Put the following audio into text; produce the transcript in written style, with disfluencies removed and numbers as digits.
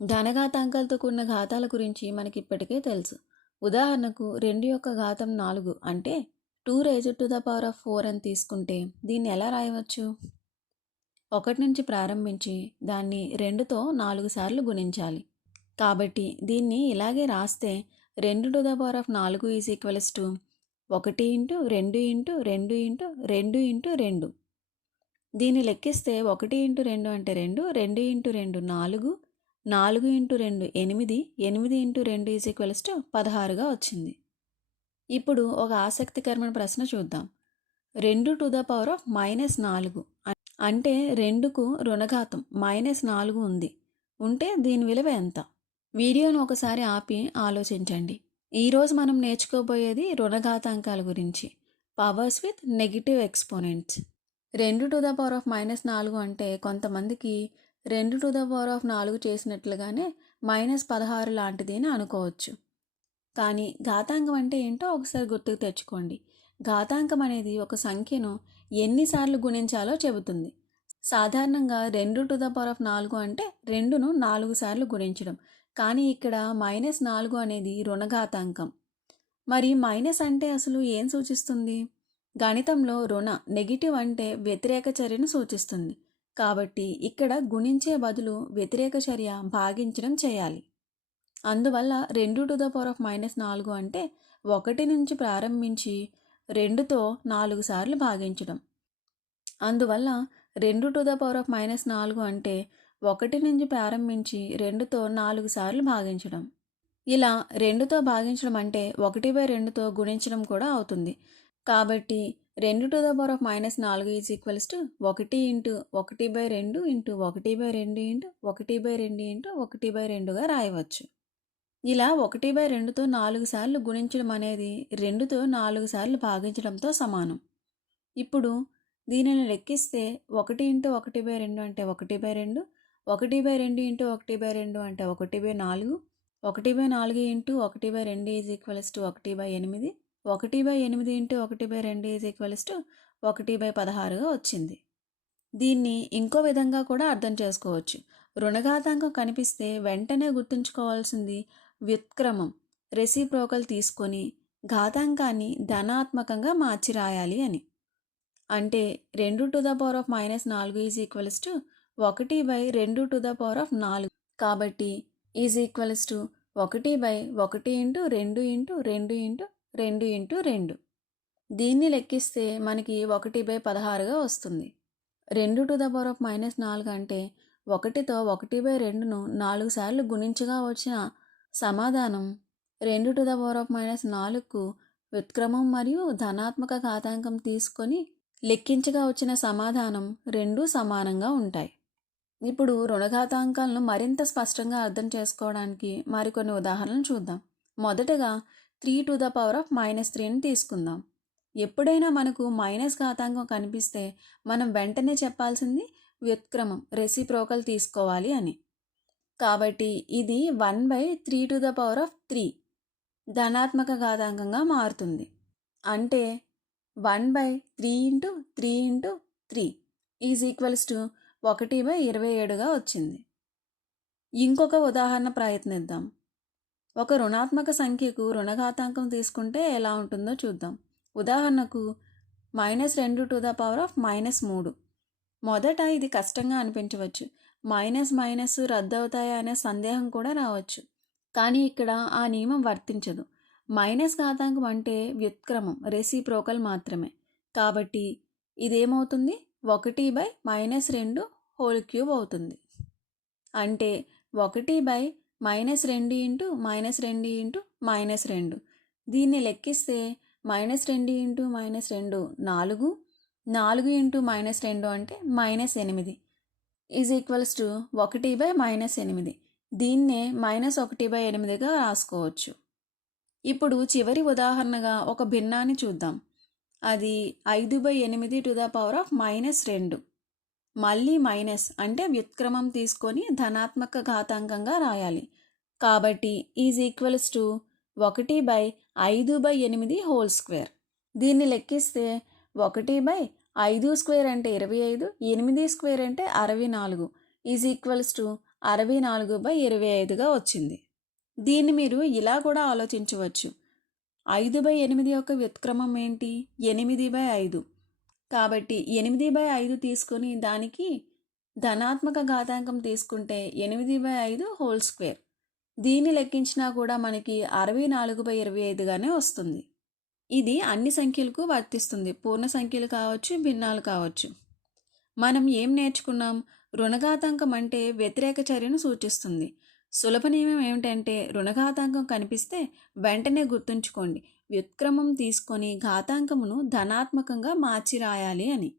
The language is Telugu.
ఘనఘాతాంకాలతో కూడిన ఘాతాల గురించి మనకిప్పటికే తెలుసు. ఉదాహరణకు 2 యొక్క ఘాతం 4 అంటే 2 raised to the power of 4 అని తీసుకుంటే దీన్ని ఎలా రాయవచ్చు? 1 నుంచి ప్రారంభించి దాన్ని 2తో 4 సార్లు గుణించాలి. కాబట్టి దీన్ని ఇలాగే రాస్తే 2 to the power of 4 is equals to 1 into 2 into 2 into 2 into 2. దీన్ని లెక్కిస్తే 1 ఇంటూ 2 అంటే 2, 2 into 2 4, 4 into 2 8, 8 into 2 is equals to 16గా వచ్చింది. ఇప్పుడు ఒక ఆసక్తికరమైన ప్రశ్న చూద్దాం. 2 to the power of -4 అంటే 2కు రుణఘాతం -4 ఉంది. ఉంటే దీని విలువ ఎంత? వీడియోను ఒకసారి ఆపి ఆలోచించండి. ఈరోజు మనం నేర్చుకోబోయేది రుణఘాతాంకాల గురించి, powers with negative exponents. 2 to the power of -4 అంటే కొంతమందికి 2 to the power of 4 చేసినట్లుగానే -16 లాంటిది అని అనుకోవచ్చు. కానీ ఘాతాంకం అంటే ఏంటో ఒకసారి గుర్తుకు తెచ్చుకోండి. ఘాతాంకం అనేది ఒక సంఖ్యను ఎన్నిసార్లు గుణించాలో చెబుతుంది. సాధారణంగా 2 to the power of 4 అంటే 2ను 4 సార్లు గుణించడం. కానీ ఇక్కడ -4 అనేది రుణఘాతాంకం. మరి మైనస్ అంటే అసలు ఏం సూచిస్తుంది? గణితంలో నెగిటివ్ అంటే వ్యతిరేక చర్యను సూచిస్తుంది. కాబట్టి ఇక్కడ గుణించే బదులు వ్యతిరేక చర్య భాగించడం చేయాలి. అందువల్ల 2 to the power of -4 అంటే 1 నుంచి ప్రారంభించి 2తో 4 సార్లు భాగించడం. అందువల్ల 2 to the power of -4 అంటే 1 నుంచి ప్రారంభించి 2తో 4 సార్లు భాగించడం. ఇలా 2తో భాగించడం అంటే 1/2తో గుణించడం కూడా అవుతుంది. కాబట్టి 2 to the power of -4 is equals to 1 into 1/2 into 1/2 into 1/2 into 1/2గా రాయవచ్చు. ఇలా 1/2తో 4 సార్లు గుణించడం అనేది 2తో 4 సార్లు భాగించడంతో సమానం. ఇప్పుడు దీనిని లెక్కిస్తే 1 ఇంటూ 1/2 అంటే 1/2, 1/2 ఇంటూ 1/2 అంటే 1/4, 1/4 into 1/2 is equals to 1/8, 1/8 into 1/2 is equals to 1/16గా వచ్చింది. దీన్ని ఇంకో విధంగా కూడా అర్థం చేసుకోవచ్చు. రుణఘాతాంకం కనిపిస్తే వెంటనే గుర్తుంచుకోవాల్సింది వ్యుత్క్రమం, రెసిప్రోకల్ తీసుకొని ఘాతాంకాన్ని ధనాత్మకంగా మార్చి రాయాలి అని. అంటే 2 to the power of -4 is equals to 1/2 to the power of 4 కాబట్టి is equals to 1/1 into 2 into 2 into 2 into 2. దీన్ని లెక్కిస్తే మనకి 1/16గా వస్తుంది. 2 to the power of -4 అంటే 1తో 1/2ను 4 సార్లు గుణించగా వచ్చిన సమాధానం 2 to the power of -4కు వ్యుత్క్రమం మరియు ధనాత్మక ఘాతాంకం తీసుకొని లెక్కించగా వచ్చిన సమాధానం రెండూ సమానంగా ఉంటాయి. ఇప్పుడు రుణఘాతాంకాలను మరింత స్పష్టంగా అర్థం చేసుకోవడానికి మరికొన్ని ఉదాహరణలు చూద్దాం. మొదటగా 3 to the power of -3ని తీసుకుందాం. ఎప్పుడైనా మనకు మైనస్ ఘాతాంకం కనిపిస్తే మనం వెంటనే చెప్పాల్సింది వ్యుత్క్రమం, రెసిప్రోకల్ తీసుకోవాలి అని. కాబట్టి ఇది 1/3 to the power of 3 ధనాత్మక ఘాతాంకంగా మారుతుంది. అంటే 1/3 into 3 into 3 is equals to 1/27గా వచ్చింది. ఇంకొక ఉదాహరణ ప్రయత్నిద్దాం. ఒక రుణాత్మక సంఖ్యకు రుణఘాతాంకం తీసుకుంటే ఎలా ఉంటుందో చూద్దాం. ఉదాహరణకు -2 to the power of -3. మొదట ఇది కష్టంగా అనిపించవచ్చు. మైనస్ రద్దవుతాయా అనే సందేహం కూడా రావచ్చు. కానీ ఇక్కడ ఆ నియమం వర్తించదు. మైనస్ ఘాతాంకం అంటే వ్యుత్క్రమం, రెసిప్రోకల్ మాత్రమే. కాబట్టి ఇదేమవుతుంది? 1/-2 హోల్ క్యూబ్ అవుతుంది. అంటే 1/-2 ఇంటూ -2 ఇంటూ -2. దీన్ని లెక్కిస్తే -2 ఇంటూ -2 4, 4 ఇంటూ -2 అంటే -8 ఈజ్ ఈక్వల్స్ టు 1/-8. దీన్నే -1/8గా రాసుకోవచ్చు. ఇప్పుడు చివరి ఉదాహరణగా ఒక భిన్నాన్ని చూద్దాం. అది 5/8 to the power of -2. మళ్ళీ మైనస్ అంటే వ్యుత్క్రమం తీసుకొని ధనాత్మక ఘాతాంకంగా రాయాలి. కాబట్టి is equals to 1/5/8 whole square. దీన్ని లెక్కిస్తే 1/5 స్క్వేర్ అంటే 25, 8 స్క్వేర్ అంటే 64 ఈజ్ ఈక్వల్స్ టు 64/25గా వచ్చింది. దీన్ని మీరు ఇలా కూడా ఆలోచించవచ్చు. 5/8 యొక్క వ్యుత్క్రమం ఏంటి? 8/5. కాబట్టి 8/5 తీసుకొని దానికి ధనాత్మక ఘాతాంకం తీసుకుంటే 8/5 హోల్ స్క్వేర్. దీన్ని లెక్కించినా కూడా మనకి 64/25గానే వస్తుంది. ఇది అన్ని సంఖ్యలకు వర్తిస్తుంది. పూర్ణ సంఖ్యలు కావచ్చు, భిన్నాలు కావచ్చు. మనం ఏం నేర్చుకున్నాం? రుణఘాతాంకం అంటే వ్యతిరేక చర్యను సూచిస్తుంది. సులభ నియమం ఏమిటంటే రుణఘాతాంకం కనిపిస్తే వెంటనే గుర్తుంచుకోండి, వ్యుత్క్రమం తీసుకొని ఘాతాంకమును ధనాత్మకంగా మార్చి రాయాలి అని.